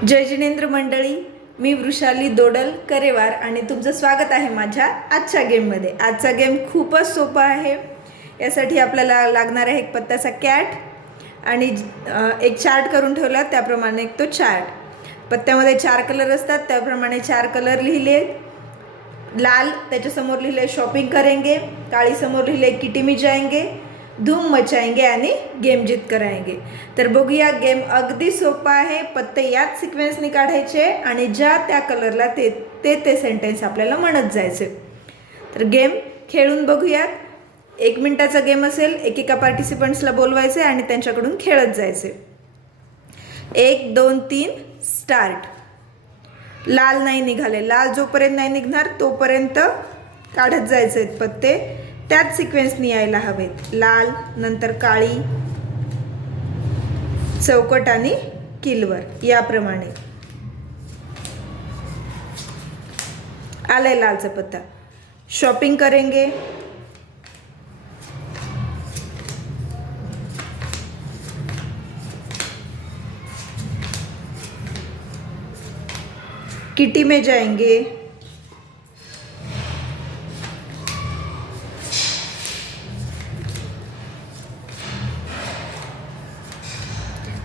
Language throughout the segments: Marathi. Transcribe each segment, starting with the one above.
जय जिनेंद्र मंडळी, मी वृषाली दोडल करेवार आणि तुमचं स्वागत आहे माझ्या आजच्या गेममध्ये। आजचा गेम खूपच सोपा आहे। यासाठी आपल्याला लागणार आहे एक पत्त्याचा कॅट आणि एक चार्ट करून ठेवला, त्याप्रमाणे एक तो चार्ट। पत्त्यामध्ये 4 कलर असतात, त्याप्रमाणे 4 कलर लिहिले। लाल त्याच्यासमोर लिहिले शॉपिंग करेंगे, काळी समोर लिहिले किटी में जाएंगे, धूम मचाएंगे आणि गेम जीत कराएंगे। तर बघूया, गेम अगदी सोपा आहे। पत्ते याच सिक्वेन्सने काढायचे आणि ज्या त्या कलरला ते सेंटेन्स आपल्याला म्हणत जायचे। तर गेम खेळून बघूयात। 1 मिनिटाचा गेम असेल, एकेका पार्टिसिपंट्सला बोलवायचे आणि त्यांच्याकडून खेळत जायचे। 1 2 3 स्टार्ट। लाल नाही निघाले, लाल जोपर्यंत नाही निघणार तोपर्यंत काढत जायचे पत्ते, त्याच सिक्वेन्सनी यायला हवेत। लाल, नंतर काळी, चौकट आणि किलवर, याप्रमाणे। आलाय लालचा पत्ता। शॉपिंग करेंगे, किटी में जाएंगे,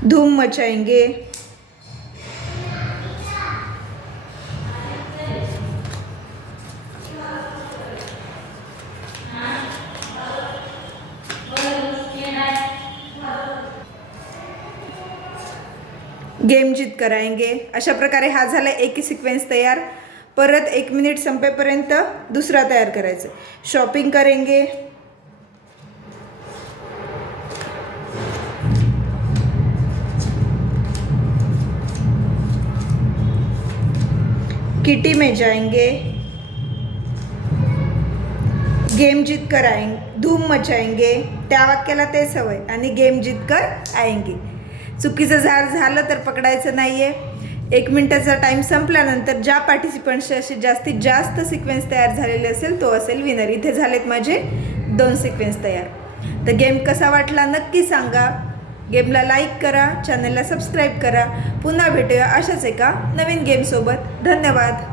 धूम मचाएंगे, गेम जीत कराएंगे। अशा प्रकारे हा झाला एक सिक्वेन्स तयार। परत 1 मिनिट संपेपर्यंत दुसरा तयार करायचा। शॉपिंग करेंगे, किटी में जाएंगे, गेम जीत कर आएंगे, धूम मचाएंगे, त्या वाक्याला तेच हवंय, आणि गेम जीत कर आएंगे। चुकीचं झालं तर पकडायचं नाहीये। 1 मिनिटाचा टाइम संपल्यानंतर ज्या पार्टिसिपंट्सचे असे जास्तीत जास्त सिक्वेन्स तयार झालेले असेल तो असेल विनर। इथे झालेत माझे 2 सिक्वेन्स तयार। तर गेम कसा वाटला नक्की सांगा। गेमला लाईक करा, चॅनलला सबस्क्राईब करा। पुन्हा भेटूया अशाच एका नवीन गेमसोबत। धन्यवाद।